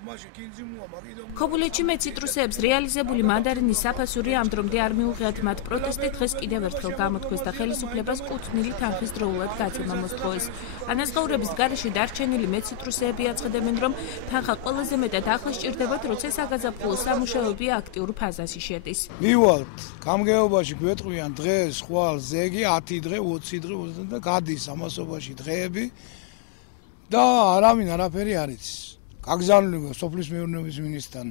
ქობულეთში მეციტრუსეებს რეალიზებული მანდარინის საფასური ამ დრომდე არ მიუღიათ მათ პროტესტი დღეს კიდევ ერთხელ გამოთქვეს და ხელისუფლებას კუთვნილი თანხის დროულად გაცემა მოსთხოვეს. ანაზღაურების გარეშე დარჩენილი მეციტრუსეები აცხადებენ, რომ თანხა ყველაზე მეტად ახლა სჭირდებათ, როცა საგაზაფხულო სამუშაოები აქტიურ ფაზაში შედის. მივალთ გამგეობაში გვეტყვიან დღეს ხვალ ზეგი 10 დღე 20 დღე და გადის ამასობაში დღეები და არავინ არაფერი არ იცის. გაგზავნილი სოფლის მეურნეობის მინისტრთან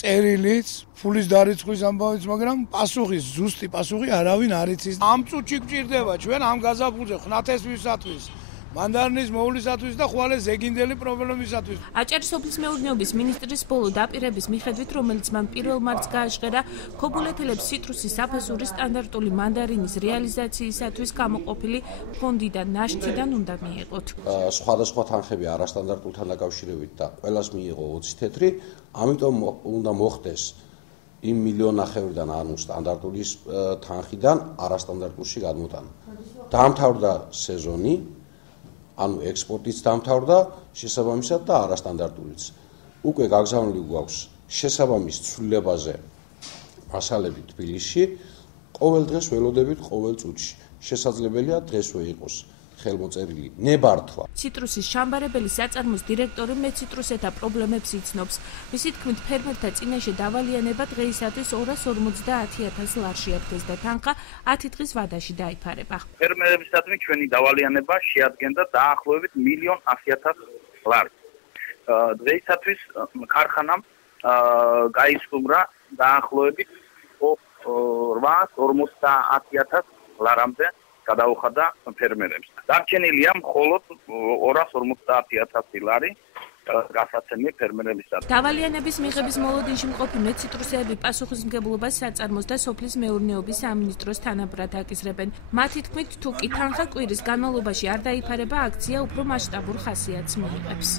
წერილიც, ფულის დარიცხვის ამბავიც, მაგრამ ზუსტი პასუხი არავინ არ იცის. ამ წუთში გვჭირდება ჩვენ ამ გაზაფხულზე ხნათესვისათვის, მანდარინის მოვლისათვის და ხვალე ზეგინდელი პრობლემისათვის. აჭარის სოფლის მეურნეობის მინისტრის ბოლო დაპირების მიხედვით, რომელიც მან 1 მარტს გააჟღერა, ქობულეთელებს ციტრუსის საფასური სტანდარტული მანდარინის რეალიზაციისათვის გამოყოფილი ფონდიდან ნაშთიდან უნდა მიიღოთ. სხვადასხვა თანხები არასტანდარტულთან დაკავშირებით და ყველას მიიღო 20 თეთრი, ამიტომ უნდა მოხდეს იმ 1,5 მილიონიდან ანუ სტანდარტული თანხიდან არასტანდარტულში გადმოტანა. დაამთავრდა სეზონი, ანუ ექსპორტიც დამთავრდა შესაბამისად და არასტანდარტულიც. უკვე გაგზავნილი გვაქვს შესაბამის ცვლილებაზე მასალები თბილისში. ყოველ დღეს ველოდებით ყოველ წუთში. შესაძლებელია დღესვე იყოს ხელმოწერილი ნებართვა. ციტრუსის შამბარებელი საწარმოს დირექტორი მეციტრუსეთა პრობლემებს იცნობს. მისი თქმით, ფერმერთა წინაშე დავალიანება დღეისათვის 250,000 ლარს შეადგენს და თანხა 10 დღის ვადაში დაიფარება. ფერმერებისადმი ჩვენი დავალიანება შეადგენდა დაახლოებით 1,100,000 ლარს. დღეისათვის ქარხანამ გაისხუმრა დაახლოებით 850,000 ლარამდე გადაუხადა ფერმერებს. დარჩენილია მხოლოდ 250,000 ლარი გასაცემი ფერმერებისათვის. დავალიანების მიღების მოლოდინში მყოფი მეციტრუსეები პასუხისმგებლობას საწარმოს და სოფლის მეურნეობის სამინისტროს თანაბრად აკისრებენ. მათი თქმით, თუ კი თანხა კვირის განმავლობაში არ დაიფარება, აქცია უფრო მასშტაბურ ხასიათს მიიღებს.